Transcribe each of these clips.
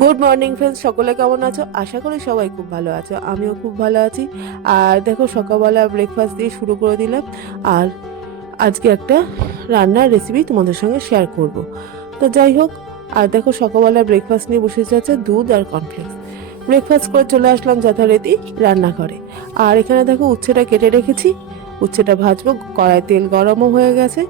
Good morning friends সকলে কেমন আছো? আশা করি সবাই খুব ভালো আছো। আমিও খুব ভালো আছি। আর দেখো, সকালবেলা ব্রেকফাস্ট দিয়ে শুরু করে দিলাম। আর আজকে একটা রান্নার রেসিপি তোমাদের সঙ্গে শেয়ার করব। তো যাই হোক, আর দেখো, সকালবেলা ব্রেকফাস্ট নিয়ে বসে যাচ্ছে দুধ আর কর্নফ্লেক্স ব্রেকফাস্ট করে চলে আসলাম যথারীতি রান্নাঘরে। আর এখানে দেখো, উচ্ছেটা কেটে রেখেছি। উচ্ছেটা ভাজবো কড়াই তেল গরমও হয়ে গেছে।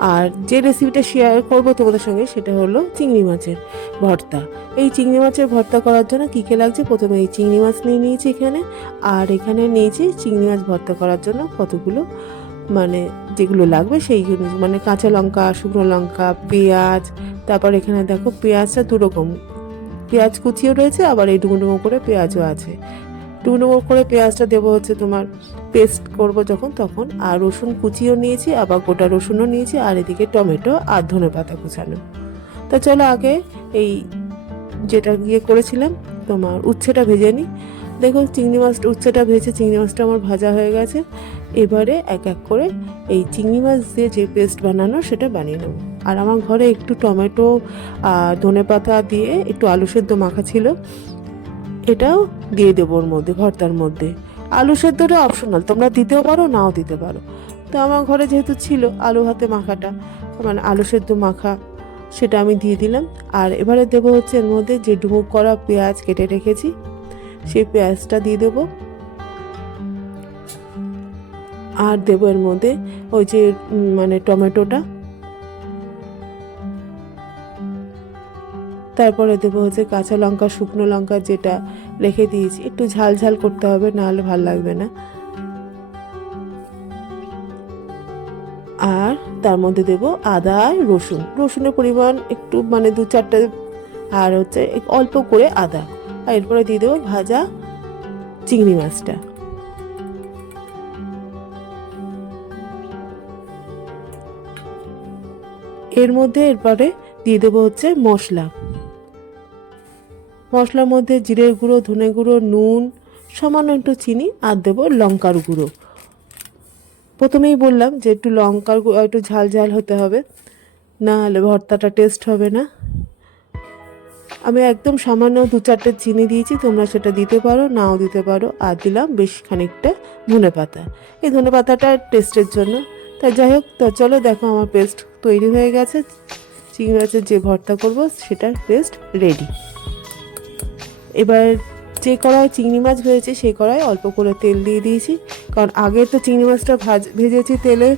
আর যে রেসিপিটা শেয়ার করব তোমাদের সঙ্গে সেটা হলো চিংড়ি মাছের ভর্তা। এই চিংড়ি মাছের ভর্তা করার জন্য কী কী লাগছে? প্রথমে এই চিংড়ি মাছ নিয়ে নিয়েছি এখানে। আর এখানে নিয়েছি চিংড়ি মাছ ভর্তা করার জন্য কতগুলো মানে যেগুলো লাগবে সেই মানে কাঁচা লঙ্কা, শুকনো লঙ্কা, পেঁয়াজ, তারপর এখানে দেখো পেঁয়াজটা দুরকম। পেঁয়াজ কুচিও রয়েছে, আবার এই ডুমো করে পেঁয়াজও আছে। ডুমো করে পেঁয়াজটা দেবো হচ্ছে তোমার পেস্ট করব যখন, তখন। আর রসুন কুচিও নিয়েছি, আবার গোটা রসুনও নিয়েছি, আর এদিকে টমেটো আর ধনে পাতা কুচানো। তা চলো আগে এই যেটা গিয়ে করেছিলাম, তোমার উচ্ছেটা ভেজে নিই। দেখো চিংড়ি মাছটা উচ্ছেটা ভেজে চিংড়ি মাছটা আমার ভাজা হয়ে গেছে। এবারে এক এক করে এই চিংড়ি মাছ দিয়ে যে পেস্ট বানানো, সেটা বানিয়ে নেব। আর আমার ঘরে একটু টমেটো আর ধনে পাতা দিয়ে একটু আলু সেদ্ধ মাখা ছিল। এটাও দিয়ে দেবো ওর মধ্যে ভর্তার মধ্যে। আলু সেদ্ধটা অপশনাল তোমরা দিতেও পারো, নাও দিতে পারো। তো আমার ঘরে যেহেতু ছিল আলু হাতে মাখাটা মানে আলু সেদ্ধ মাখা, সেটা আমি দিয়ে দিলাম। আর এবারে দেবো হচ্ছে এর মধ্যে যে ডুমুক করা পেঁয়াজ কেটে রেখেছি, সেই পেঁয়াজটা দিয়ে দেবো। আর দেবো এর মধ্যে ওই যে মানে টমেটোটা তারপরে দেবো হচ্ছে কাঁচা লঙ্কা, শুকনো লঙ্কা যেটা রেখে দিয়েছি। একটু ঝাল ঝাল করতে হবে নাহলে ভালো লাগবে না। আর তার মধ্যে দেবো আদা আর রসুন। রসুনের পরিমাণ একটু মানে দু চারটে, আর হচ্ছে অল্প করে আদা। আর এরপরে দিয়ে দেবো ভাজা চিংড়ি মাছটা। এর মধ্যে এরপরে দিয়ে দেবো হচ্ছে মশলা। মশলার মধ্যে জিরের গুঁড়ো, ধনে গুঁড়ো, নুন, সামান্য একটু চিনি আর দেবো লঙ্কার গুঁড়ো। প্রথমেই বললাম যে একটু লঙ্কার গু- একটু ঝাল ঝাল হতে হবে, না হলে ভর্তাটা টেস্ট হবে না। আমি একদম সামান্য দু চারটে চিনি দিয়েছি, তোমরা সেটা দিতে পারো, নাও দিতে পারো, আর দিলাম বেশ খানিকটা ধনে পাতা। এই ধনে পাতাটা টেস্টের জন্য। তা যাই হোক, তো চলো দেখো আমার পেস্ট তৈরি হয়ে গেছে। চিংড়ি মাছের যে ভর্তা করব, সেটার পেস্ট রেডি এবার যে কড়াই চিংড়ি মাছ ভেজেছি সেই কড়াই অল্প করে তেল দিয়ে দিয়েছি। কারণ আগে তো চিংড়ি মাছটা ভাজ, ভেজেছি তেলে।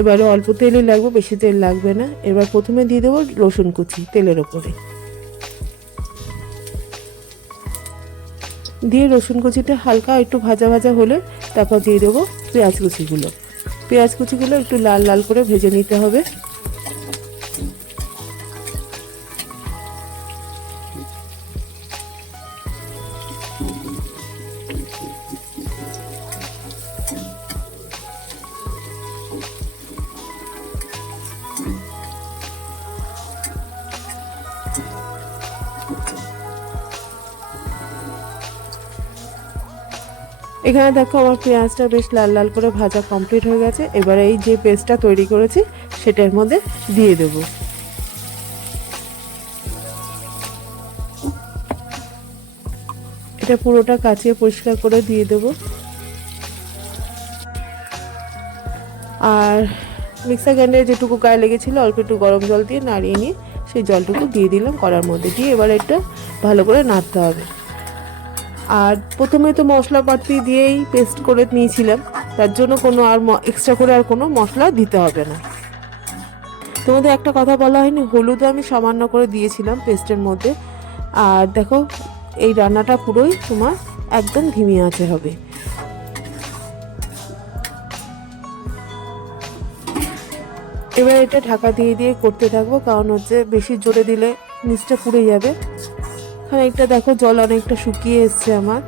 এবারে অল্প তেলই লাগবে, বেশি তেল লাগবে না। এবার প্রথমে দিয়ে দেবো রসুন কুচি তেলের ওপরে। দিয়ে রসুন কুচিটা হালকা একটু ভাজা ভাজা হলে তারপর দিয়ে দেবো পেঁয়াজ কুচিগুলো। পেঁয়াজ কুচিগুলো একটু লাল লাল করে ভেজে নিতে হবে। এখানে দেখো আমার পেঁয়াজটা বেশ লাল লাল করে ভাজা কমপ্লিট হয়ে গেছে। এবারে এই যে পেস্টটা তৈরি করেছি, সেটার মধ্যে দিয়ে দেবো। এটা পুরোটা কাচিয়ে পরিষ্কার করে দিয়ে দেবো। আর মিক্সার গ্রাইন্ডারে যেটুকু গায়ে লেগেছিলো, অল্প একটু গরম জল দিয়ে নাড়িয়ে নিয়ে সেই জলটুকু দিয়ে দিলাম কড়ার মধ্যে দিয়ে এবার এটা ভালো করে নাড়তে হবে। আর প্রথমে তো মশলাপাতি দিয়েই পেস্ট করে নিয়েছিলাম। তার জন্য কোনো আর এক্সট্রা করে আর কোনো মশলা দিতে হবে না। তোমাদের একটা কথা বলা হয়নি হলুদও আমি সামান্য করে দিয়েছিলাম পেস্টের মধ্যে। আর দেখো, এই রান্নাটা পুরোই তোমার একদম ধিমি আঁচে হবে। এবার এটা ঢাকা দিয়ে দিয়ে করতে থাকব, কারণ হচ্ছে বেশি জোরে দিলে নিচটা পুড়ে যাবে। খানিকটা দেখো, জল অনেকটা শুকিয়ে এসছে আমার।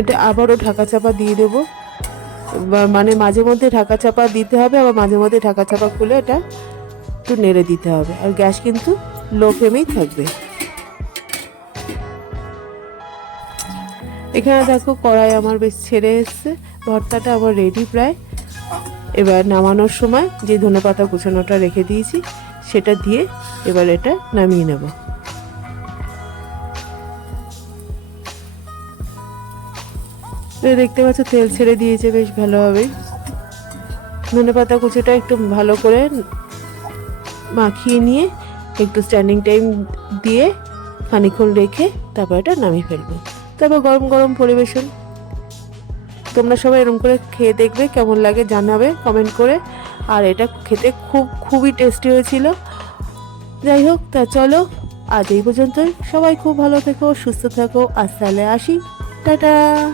এটা আবারও ঢাকা চাপা দিয়ে দেবো। মানে মাঝে মধ্যে ঢাকা চাপা দিতে হবে, আবার মাঝে মধ্যে ঢাকা চাপা খুলে এটা একটু নেড়ে দিতে হবে। আর গ্যাস কিন্তু লো ফ্লেমেই থাকবে। এখানে দেখো কড়াই আমার বেশ ছেড়ে এসছে, ভর্তাটা আমার রেডি প্রায়। এবার নামানোর সময় যে ধনে পাতা কুচানোটা রেখে দিয়েছি সেটা দিয়ে এবার এটা নামিয়ে নেব। দেখতে পাচ্ছ, তেল ছেড়ে দিয়েছে, বেশ ভালোভাবেই। ধনে পাতা কুচিটা একটু ভালো করে মাখিয়ে নিয়ে একটু স্ট্যান্ডিং টাইম দিয়ে খানিক্ষণ রেখে তারপর এটা নামিয়ে ফেলব। তারপর গরম গরম পরিবেশন। তোমরা সবাই এরকম করে খেয়ে দেখবে, কেমন লাগে জানাবে কমেন্ট করে। আর এটা খেতে খুব, খুবই টেস্টি হয়েছিল। যাই হোক, তা চলো, আজ এই পর্যন্তই। সবাই খুব ভালো থেকো, সুস্থ থাকো। তাহলে আসি। টাটা!